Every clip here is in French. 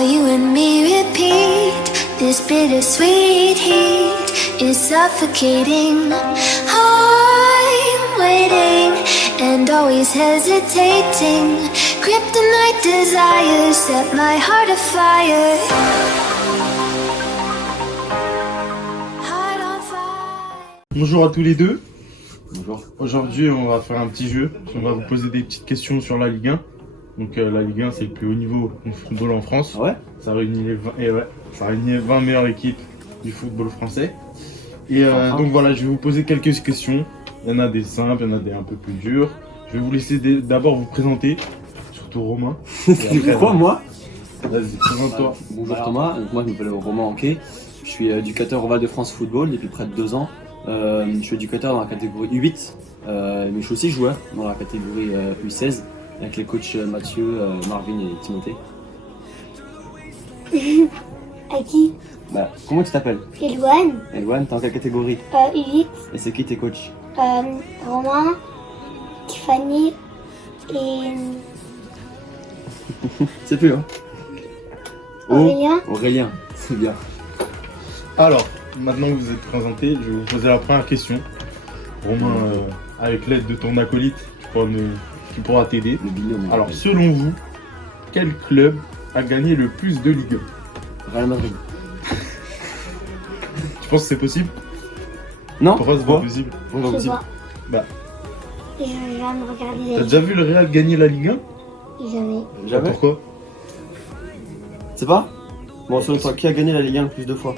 while you and me repeat. This bittersweet heat is suffocating. I'm waiting and always hesitating. Kryptonite desires set my heart afire. Heart on fire. Bonjour à tous les deux. Bonjour. Aujourd'hui, on va faire un petit jeu. On va vous poser des petites questions sur la Ligue 1. Donc, la Ligue 1, c'est le plus haut niveau du football en France. Ah ouais. Ça réunit ça réunit 20 meilleures équipes du football français. Et donc voilà, je vais vous poser quelques questions. Il y en a des simples, il y en a des un peu plus dures. Je vais vous laisser d'abord vous présenter, surtout Romain. Pourquoi moi? Vas-y, présente-toi. Bonjour Thomas, donc moi je m'appelle Romain Anquet. Je suis éducateur au Val de France Football depuis près de 2 ans. Je suis éducateur dans la catégorie U8, mais je suis aussi joueur dans la catégorie U16 avec les coachs Mathieu, Marvin et Timothée. À qui? Bah, comment tu t'appelles? Elouane, Elwan, t'es en quelle catégorie? U8, Et c'est qui tes coachs? Romain, Tiffany et C'est plus hein? Aurélien. Aurélien, c'est bien. Alors, maintenant que vous êtes présentés, je vais vous poser la première question. Romain, avec l'aide de ton acolyte, tu pourras t'aider. Le binôme. Alors, selon vous, quel club a gagné le plus de Ligue 1? Real Madrid. Tu penses que c'est possible? Non? Pourquoi c'est pas possible? Pourquoi Je possible? vois. Bah. Je viens de regarder T'as déjà vu le Real gagner la Ligue 1? Jamais. Jamais? Pourquoi? C'est pas? Bon, selon toi, qui a gagné la Ligue 1 le plus de fois?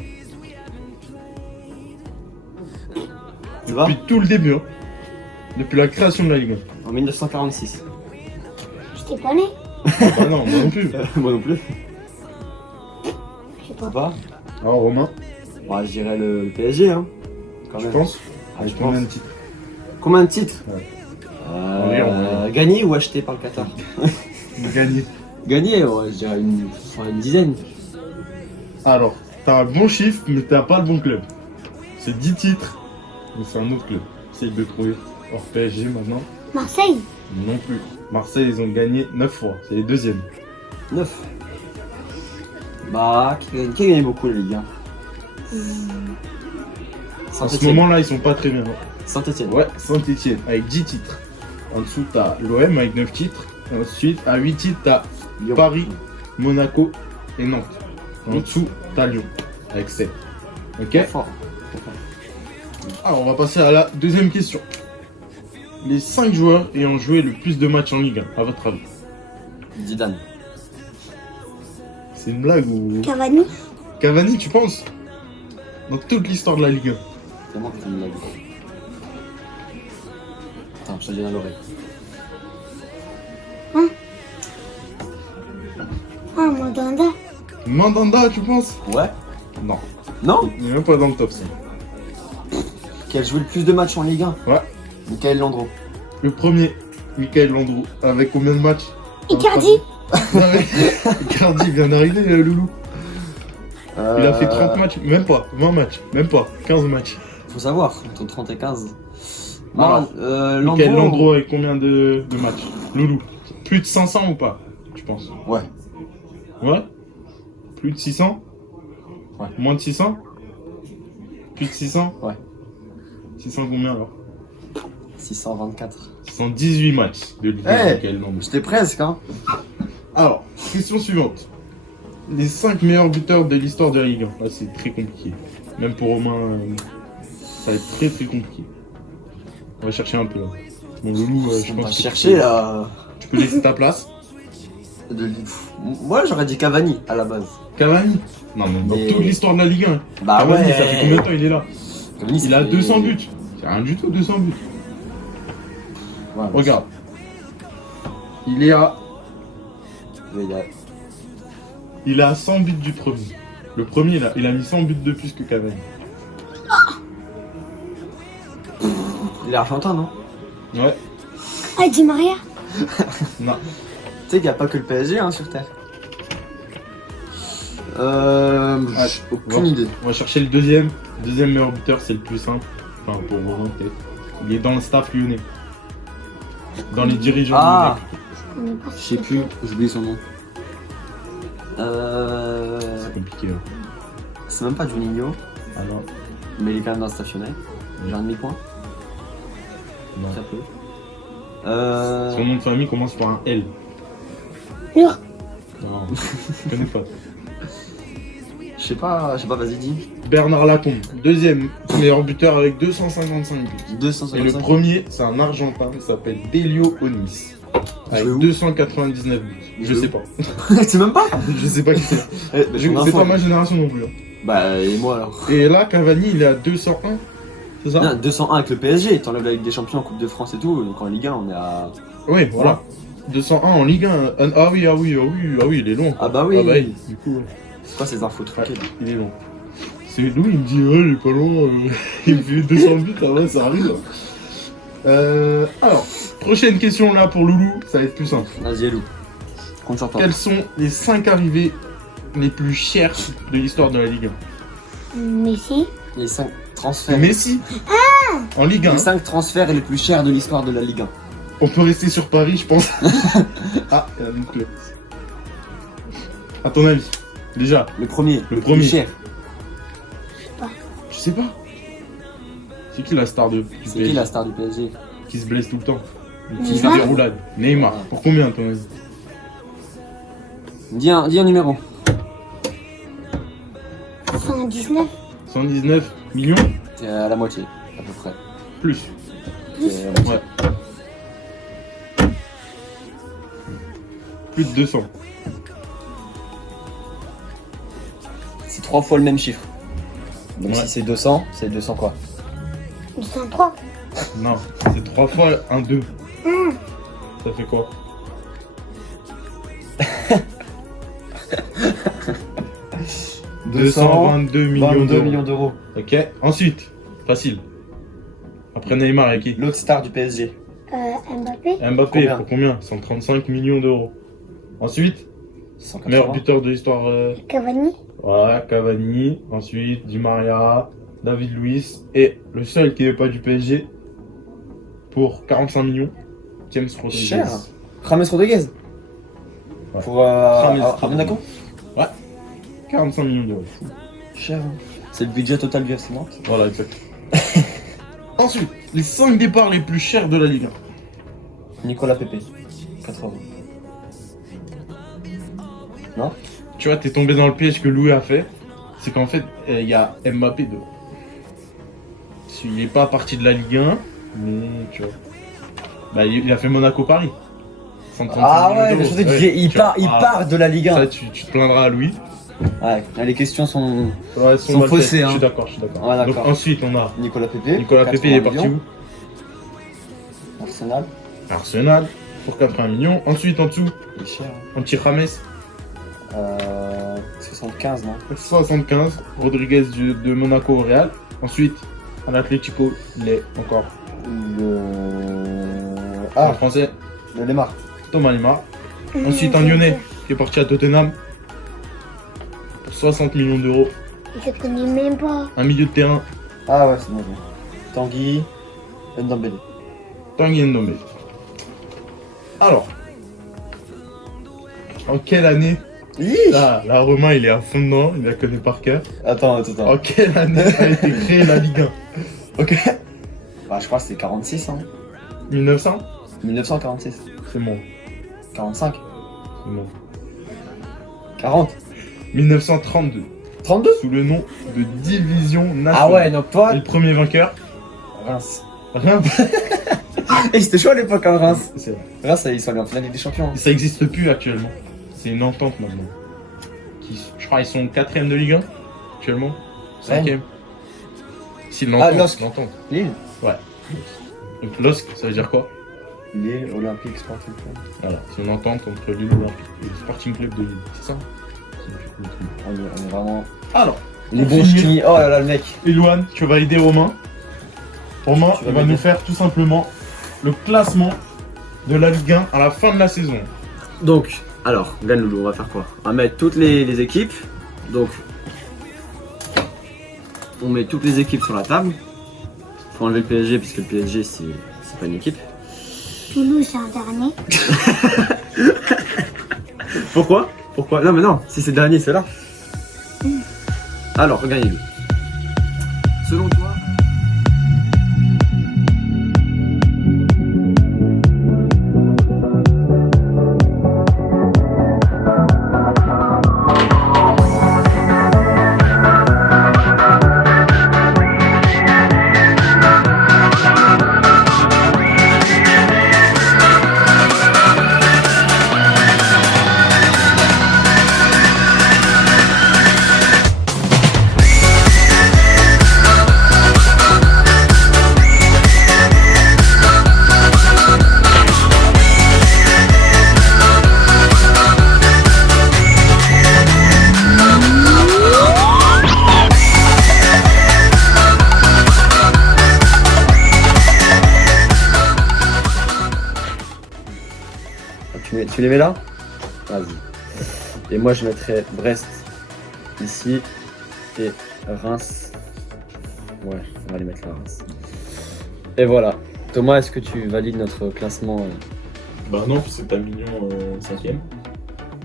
C'est pas? Depuis tout le début, hein. Depuis la création de la Ligue En 1946. J'étais pas né. 1. Ah non, moi non plus. Moi non plus. Je sais pas. C'est pas? Alors Romain, Bah, je dirais le PSG, hein. Quand tu même. penses? Ah, je Combien pense. de titres? Combien de titres? Ouais. Oui. Gagné ou acheté par le Qatar? Gagné. Gagné, ouais, je dirais une dizaine. Alors, t'as un bon chiffre, mais t'as pas le bon club. C'est 10 titres, mais c'est un autre club. Essaye de trouver. Hors PSG maintenant. Marseille. Non plus. Marseille, ils ont gagné 9 fois. C'est les deuxièmes. 9. Bah, qui a gagné beaucoup la Ligue 1? En ce moment-là, ils sont pas très bien. Saint-Etienne. Ouais, Saint-Etienne, avec 10 titres. En dessous, t'as l'OM avec 9 titres. Ensuite, à 8 titres, t'as Lyon. Paris, Monaco et Nantes. En Oui. dessous, t'as Lyon, avec 7. Ok? Très fort. Alors, on va passer à la deuxième question. Les 5 joueurs ayant joué le plus de matchs en Ligue 1, à votre avis? Zidane. C'est une blague ou... Cavani. Cavani, tu penses? Dans toute l'histoire de la Ligue 1. C'est moi qui fais une blague. Attends, je te dis à l'oreille. Ah, Mandanda. Mandanda, tu penses? Ouais. Non, Non? il est même pas dans le top 5. Qui a joué le plus de matchs en Ligue 1? Ouais. Michael Landreau. Le premier, Michael Landreau, avec combien de matchs? Icardi. Non, mais Icardi vient d'arriver, le loulou. Il a fait 30 matchs, même pas, 20 matchs, même pas, 15 matchs. Faut savoir, entre 30 et 15. Alors, Non, Michael Landreau avec combien de matchs? Loulou, plus de 500 ou pas, tu penses? Ouais. Ouais? Plus de 600? Ouais. Moins de 600? Plus de 600? Ouais. 600 combien alors? 624. 618 matchs de Ligue 1 Hey, Michael Landreau. J'étais presque, hein. Alors, question suivante. Les 5 meilleurs buteurs de l'histoire de la Ligue 1. Là, c'est très compliqué. Même pour Romain, ça va être très très compliqué. On va chercher un peu. Là. Mon loulou, je On va pense que chercher là. tu peux laisser ta place. Moi j'aurais dit Cavani à la base. Cavani. Non, mais dans Mais- toute l'histoire de la Ligue 1. Bah Cavani, ouais. ça fait combien de temps il est là? Cavani, Il a 200 buts. C'est rien du tout, 200 buts. Ouais, Regarde. Il est à... mais Il est à 100 buts du premier. Le premier, il a mis 100 buts de plus que Cavani. il est argentin, non? Ouais. Ah, Di Maria. Non. Tu sais qu'il n'y a pas que le PSG hein, sur Terre. Aucune idée. On va chercher le deuxième. Le deuxième meilleur buteur, c'est le plus simple. Enfin, pour Romain, peut-être. Il est dans le staff lyonnais. Dans les dirigeants Ah. lyonnais. Je connais pas Je sais plus, j'ai oublié son nom. C'est compliqué. Hein. C'est même pas Juninho, Ah non, mais il est quand même dans le stationnaire. J'ai un demi-point, non. très peu. Son nom de famille commence par un L. Lure. Non, je connais pas. Je sais pas, vas-y dis. Bernard Lacombe, deuxième meilleur buteur avec 255 buts. Et le 255. premier, c'est un Argentin, il s'appelle Delio Onis. Avec Joué où 299 buts. Je Joué sais où pas. Tu même pas Je sais pas qui c'est. Eh, C'est pas ma génération non plus. Hein. Bah, et moi alors. Et là, Cavani, il est à 201. C'est ça? Non, 201 avec le PSG, t'enlèves la Ligue des Champions, Coupe de France et tout, donc en Ligue 1 on est à... Oui, voilà. 201 en Ligue 1. Ah oui, il est long. Ah bah oui. Du coup, ouais. C'est quoi ces infos truquées là? Il est long. C'est Lou, il me dit, ouais, il est pas long. Il me fait 200 buts, ah ouais, ça arrive. Alors, prochaine question là pour Loulou, ça va être plus simple. Vas-y, Elou. Compte sur toi. Quelles sont les 5 arrivées les plus chères de l'histoire de la Ligue Messi. Les 5 1? transferts. Messi en Ligue 1. Les 5 transferts les plus chers de l'histoire de la Ligue 1. On peut rester sur Paris, je pense. Ah, il y a un club. À ton avis, déjà, Le premier. Le plus premier. cher. tu sais pas. C'est qui la star du C'est PSG qui la star du PSG? qui se blesse tout le temps? Qui Neymar. fait des roulades. Neymar. Ah. Pour combien à ton avis? Dis un numéro. 119. 119 millions? T'es à la moitié, à peu près. Plus. T'es à la moitié. Ouais. Plus de 200. C'est 3 fois le même chiffre. Donc Ouais. si c'est 200 quoi? 203. Non, c'est 3 fois un 2. Ça fait quoi? « 222 millions 22 d'euros. millions d'euros. Ok, ensuite, facile. Après Neymar, il y a qui? L'autre star du PSG. Mbappé. Mbappé, Combien pour combien? 135 millions d'euros. Ensuite, meilleur 180. buteur de l'histoire. Cavani. Ouais, Cavani. Ensuite, Di Maria, David Luiz. Et le seul qui n'est pas du PSG, pour 45 millions, James Rodriguez. Cher. James Rodriguez. Ouais. Pour James à Monaco. 45 millions d'euros. Cher. Hein. C'est le budget total du FC Nantes. Voilà, exact. Ensuite, les 5 départs les plus chers de la Ligue 1. Nicolas Pepe. 80. Non? Tu vois, t'es tombé dans le piège que Louis a fait. C'est qu'en fait, il y a Mbappé dedans. Il n'est pas parti de la Ligue 1, mais tu vois. Bah, il a fait Monaco-Paris. 135 Ah millions ouais, d'euros. mais je sais Ouais, qu'il tu vois, part de la Ligue 1. Ça, tu te plaindras à Louis. Ouais, là, les questions sont. Ouais, Sont mal faussées, faites. hein. Je suis d'accord, je suis d'accord. Ouais, d'accord. Donc ensuite, on a Nicolas Pepe. Nicolas Pepe, il est parti 80 où? millions. Arsenal. Arsenal, pour 80 millions. Ensuite, en dessous, Il est cher. Hein. Anti-Rames, 75, non? 75. Rodriguez de Monaco au Real. Ensuite, à l'Atlético, il est encore en français, le Lemar. Thomas Lemar. Ensuite, un Lyonnais qui est parti à Tottenham pour 60 millions d'euros. Je connais même pas. Un milieu de terrain, Ah ouais, c'est bon. Tanguy. Ndombele. Tanguy Ndombele. Alors, en quelle année? Là, Romain, il est à fond dedans, il la connaît par cœur. Attends. En quelle année a été créée la Ligue 1? Ok. Bah, je crois que c'est 46, hein. 1900? 1946. C'est bon, 45. c'est bon. 40. 1932, 32. sous le nom de Division Nationale. Ah ouais, donc toi. Et le premier vainqueur, Reims. Reims. Et c'était chaud à l'époque, hein, Reims. C'est vrai. Reims, ils sont allés en finale Ligue des Champions. Ça n'existe plus actuellement. C'est une entente maintenant. Je crois qu'ils sont 4ème de Ligue 1 actuellement. 5ème. Si l'entente. Ah, LOSC. L'entente. Lille. Donc LOSC, ça veut dire quoi? Lille, Olympique Sporting Club. Voilà, c'est une entente entre Lille Olympique et le Sporting Club de Lille. C'est ça? On est vraiment. Alors, Les on bons finit. ch'tis. Oh là là, le mec. Elouane, tu vas aider Romain. Romain, Tu vas il va m'aider. nous faire tout simplement le classement de la Ligue 1 à la fin de la saison. Donc, alors, Gan Loulou, on va faire quoi? On va mettre toutes les équipes. Donc, on met toutes les équipes sur la table. Faut enlever le PSG, puisque le PSG, c'est pas une équipe. Toulouse, c'est un dernier. Pourquoi? Pourquoi? Non, mais non, si c'est dernier, c'est là. Alors, regardez-le. Selon toi. Tu les mets là? Vas-y. Et moi je mettrais Brest ici et Reims. Ouais, on va les mettre là, Reims. Et voilà. Thomas, est-ce que tu valides notre classement? Bah non, parce que t'as Mignon 5ème.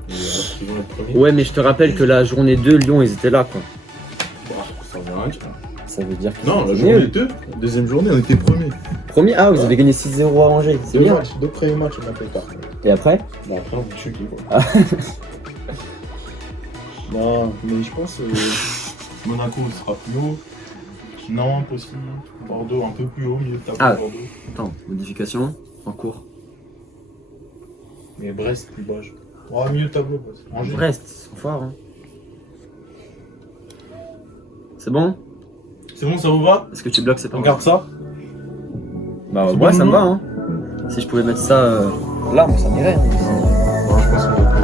Et ils vont être premiers. Ouais, mais je te rappelle que la journée 2, Lyon, ils étaient là, quoi. Bah, ça veut rien dire. Ça veut dire que Non, la c'est journée nul. 2, deuxième journée, on était premiers. Premier, ah, vous avez gagné 6-0 à Angers, c'est bien. Deux premiers matchs, on a fait pas. Et après? Bah après, on va chuter quoi. Ah. Non, mais je pense Monaco sera plus haut. Nantes aussi. Bordeaux un peu plus haut, milieu de tableau Ah. Bordeaux. Attends, modification en cours. Mais Brest plus bas. Oh, milieu de tableau, Brest. Angers. Brest, ils sont forts, hein. C'est bon? C'est bon, ça vous va? Est-ce que tu bloques, c'est pas On garde ça? Bah, C'est ouais, bon, ça me Loulou va, hein. Si je pouvais mettre ça là, moi ça m'irait. Hein. Ouais, je pense qu'on va être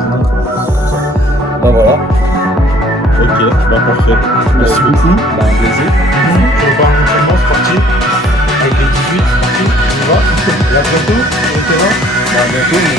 Bah voilà. Ok, bah parfait. Merci beaucoup. Bah, un plaisir. On repart en entraînement, c'est parti. Avec les 18, c'est parti. On y va. Et à bientôt sur le terrain. Bah, à bientôt, mais